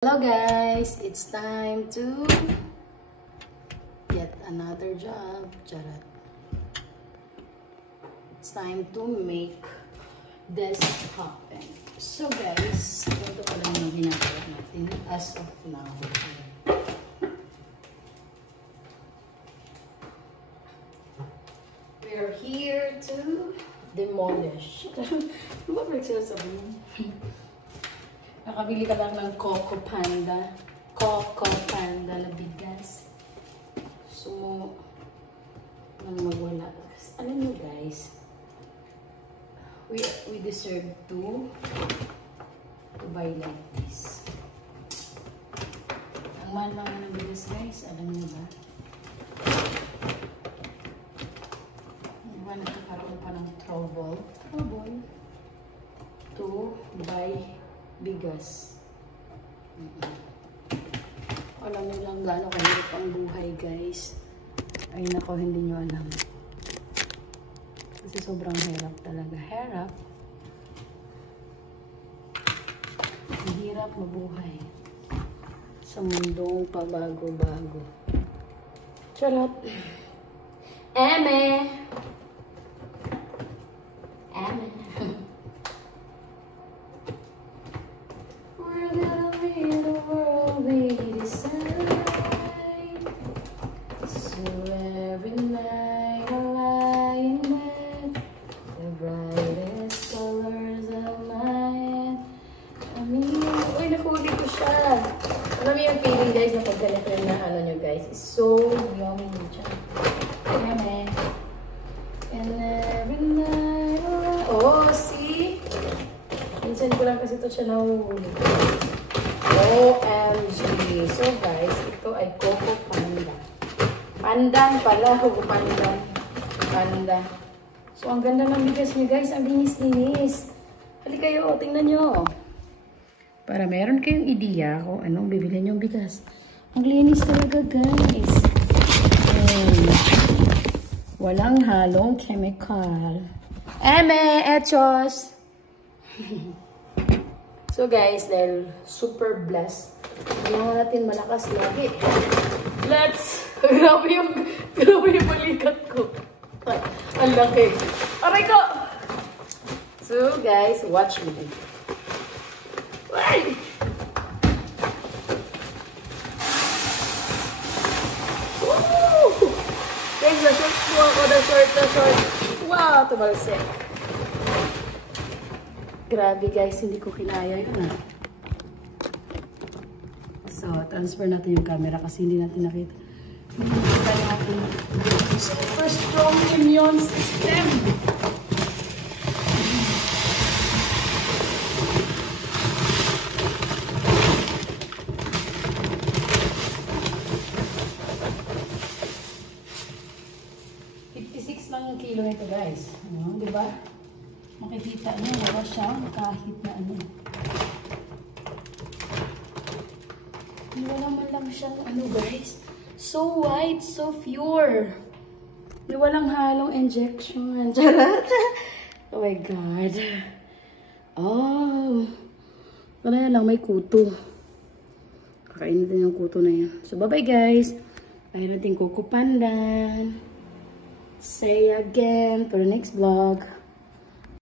Hello guys, it's time to get another job. Charot. It's time to make this happen. So guys, ito pala yung ginagawa natin as of now. We're here to demolish. Ano ba sabihin? Nakabili ka lang ng Coco Panda. Coco Panda na bigas. So, nang magwala. Alam nyo guys, we deserve to buy like this. Ang mahal lang ng bigas guys, alam nyo ba? Diba nagkakaroon pa ng trouble to buy bigas. Alam niyo lang gaano kahirap ang buhay guys. Ay nako, hindi niyo alam. Kasi sobrang hirap talaga. Hirap. Ang hirap mabuhay sa mundong pabago-bago. Charot. Eme! Alam mo yung feeling guys na pagkalito na ano nyo guys, is so yummy. Yummy. And every night, oh, see? Minsan ko lang kasi ito siya nahuhuli. OMG. So guys, ito ay Coco Panda. Pandan pala, Pandan. Panda. So ang ganda ng bigas nyo guys, ang linis-linis. Halika kayo, tingnan nyo. Para meron kayong ideya kung anong bibilhin yung bigas. Ang linis talaga guys. Walang halong chemical. Eme! Echos! So guys, dahil super blessed, hindi natin malakas lagi. Let's! Grabe yung balikat ko. Ang laki. Aray ko! So guys, watch me. Ay! Woo! Guys, na-short po ako. Na-short. Wow! Tumalsik. Grabe guys, hindi ko kinaya yun. So, transfer natin yung camera kasi hindi natin nakita. Hindi nakita natin. Super strong immune system. Kilo nito guys. Ano, di ba? Makikita niyo, wala siyang kahit na ano. Wala man lang siyang ano guys. So white, so pure. Di walang halong injection. Charot. Oh my God. Oh. Wala lang, may kuto. Kakainin natin yung kuto na yan. So bye bye guys. Kaya natin Coco Pandan. Say again for the next vlog.